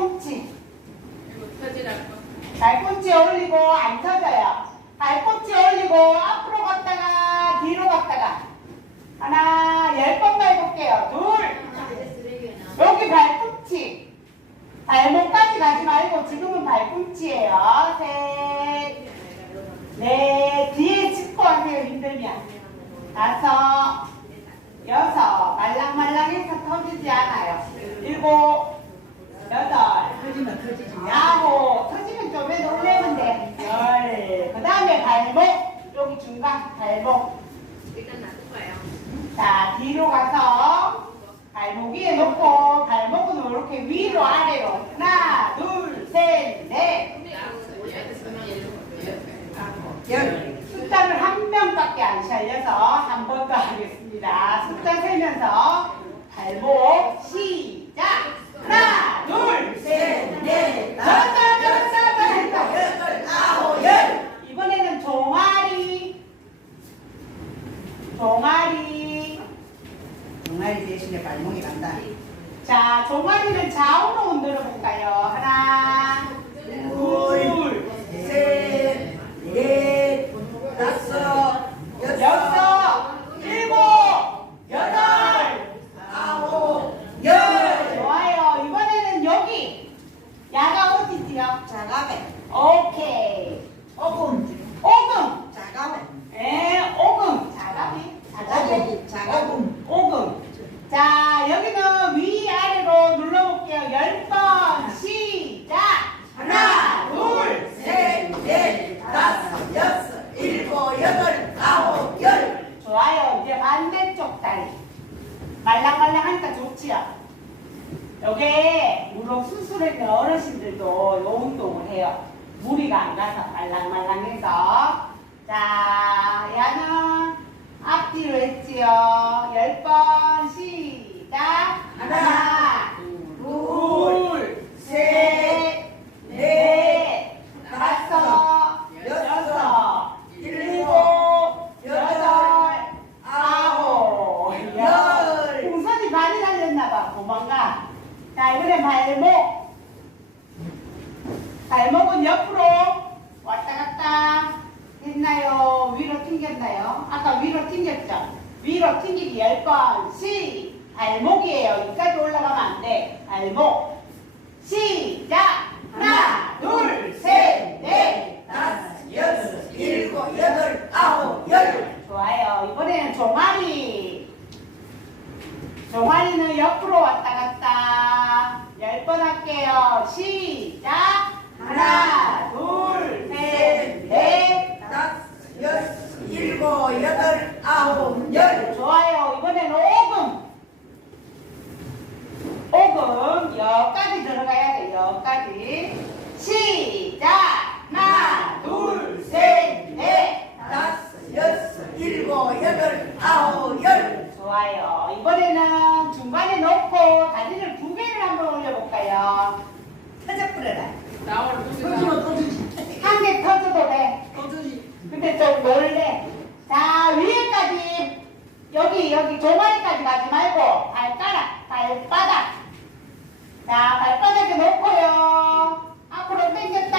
발꿈치. 발꿈치 올리고 안 터져요. 발꿈치 올리고 앞으로 갔다가 뒤로 갔다가 하나 열 번만 해볼게요. 둘 여기 발꿈치 발목까지 가지 말고 지금은 발꿈치예요. 셋 네, 뒤에 짚고 하세요, 힘들면. 다섯, 여섯, 말랑말랑해서 터지지 않아요. 일곱, 여덟, 터지면 터지지. 아홉, 터지면 좀 해도 올리면 돼. 열, 그 다음에 발목, 여기 발목. 자, 뒤로 가서 발목 위에 놓고 발목은 이렇게 위로 아래로. 하나, 둘, 셋, 넷. 열. 숫자를 한 명밖에 안 살려서 한 번 더 하겠습니다. 숫자 세면서 발목 시작. 하나, 둘, 셋, 넷, 다섯, 여섯, 일곱. 여덟, 아홉, 열. 이번에는 종아리. 종아리. 대신에 발목이 간다. 자, 종아리를 좌우로 흔들어 볼까요? 하나, 둘, 셋, 넷, 다섯, 여섯, 여섯, 일곱, 여덟. 아홉, 열. 좋아요. 이번에는 여기. 야가 어디지요? 자가배. 오케이. 오금. 오금. 자가배. 에, 오금. 자가비? 자가비? 오금. 자가금. 오금. 자, 여기는 위아래로 눌러볼게요. 열 번. 시작. 하나, 둘, 셋, 넷, 다섯, 여섯, 일곱, 여덟, 아홉, 열. 좋아요. 이제 반대쪽 다리. 좋지요? 요게 물론 수술했는 어르신들도 요 운동을 해요. 무리가 안 가서 말랑말랑해서. 자, 야는 앞뒤로 했지요. 열 번 시작. 하나, 둘, 셋, 셋, 넷, 다섯, 여섯, 일곱, 여덟, 아홉, 열. 풍선이 많이 날렸나봐. 도망가. 자, 이번엔 발목. 발목은 옆으로 왔다 갔다 했나요? 위로 튕겼나요? 아까 위로 튕겼죠? 위로 튕기기 열 번. 시. 발목이에요. 여기까지 올라가면 안 돼. 발목. 시작. 하나, 둘, 셋, 넷, 다섯, 여섯, 일곱, 여덟, 아홉, 열. 좋아요. 이번에는 종아리. 종아리는 옆으로 왔다 열번 할게요. 시작. 하나, 둘, 셋, 넷. 다섯, 여섯, 일곱, 여덟, 아홉, 열. 좋아요. 이번에는 오금. 오금. 여기까지 들어가야 돼. 여기까지. 시작. 하나, 둘, 셋, 넷. 다섯, 여섯, 일곱, 여덟, 아홉, 열. 좋아요. 나오면 터지지. 한 개 터지고 래 터지지. 근데 좀 놀래. 자, 위에까지, 여기, 여기 종아리까지 가지 말고, 발가락, 발바닥. 자, 발바닥에 놓고요. 앞으로 땡겨.